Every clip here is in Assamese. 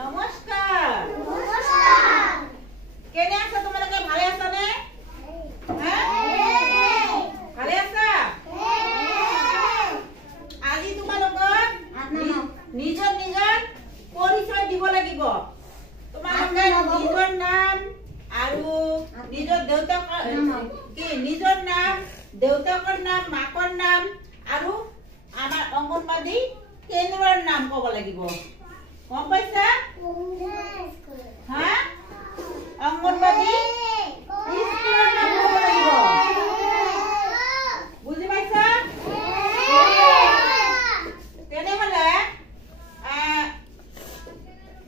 নমস্কাৰ। নমস্কাৰ। কেনে আছা তোমালোকে? ভালে আছা নে? ভালে আছা? আজি তোমালোকক নিজৰ নিজৰ পৰিচয় দিব লাগিব। তোমালোকে নিজৰ নাম আৰু নিজৰ দেউতাকৰ নিজৰ নাম, দেউতাকৰ নাম, মাকৰ নাম আৰু আমাৰ অংগনবাদী কেন্দ্ৰৰ নাম ক'ব লাগিব। গম পাইছা? হা? অংগনবাদী স্কুলৰ নাম ক'ব লাগিব। বুজি পাইছা? তেনেহ'লে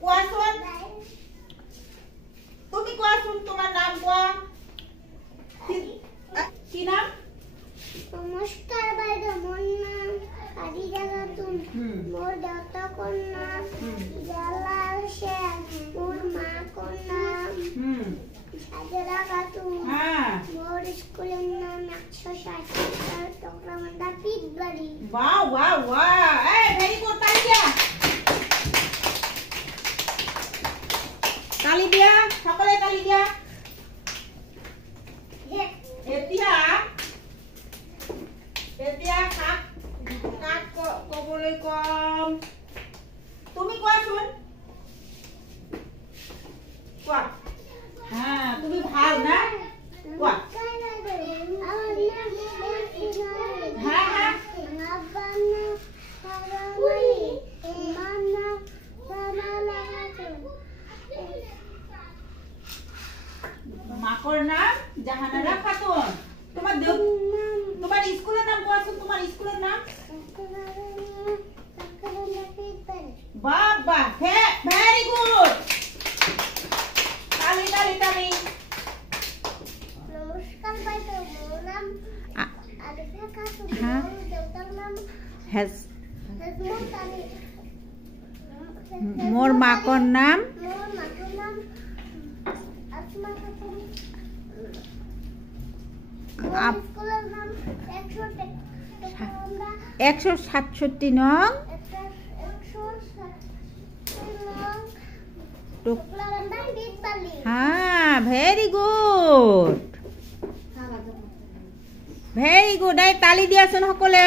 কোৱাচোন, তুমি কোৱাচোন, তোমাৰ নাম কোৱা। কি নাম? নমস্কাৰ বাইদেউ, মোৰ নাম কাদিজা খাতুন। মোৰ দেউতাকৰ নাম জালাল শেখ। মোৰ মাকৰ নাম সাজেৰা খাতুন। মোৰ স্কুলের নাম 160 টকরামান্ডা পিটবাড়ি। বাহ বাহ বাহ, এই ভেরি গুড, তালি দিয়া, তালি দিয়া, সকলে তালি দিয়া। এতিয়া কাক কবলৈ কম, তুমি কোৱাচোন, কোৱা। হা, তুমি ভাল না? কোৱা। হা হা, মাকৰ নাম জাহানাৰা খাতুন। তোমাৰ তোমাৰ স্কুলৰ নাম কোৱাচোন, তোমাৰ স্কুলৰ নাম। বাহ বাহ, ভেৰি গুড, তালি তালি তালি। নমস্কাৰ বাইদেউ, মোৰ নাম আলিফা খাতুন। হ্যাঁ। মোৰ দেউতাৰ নাম মোৰ মোৰ মাকৰ নাম মাকৰ নাম আসমা খাতুন। মোৰ স্কুলেৰ নাম 167 নং টকৰামান্ডা পিটবাড়ি। হ্যাঁ, ভেৰি গুড, ভেৰি গুড। এই তালি দিয়াচোন সকলে।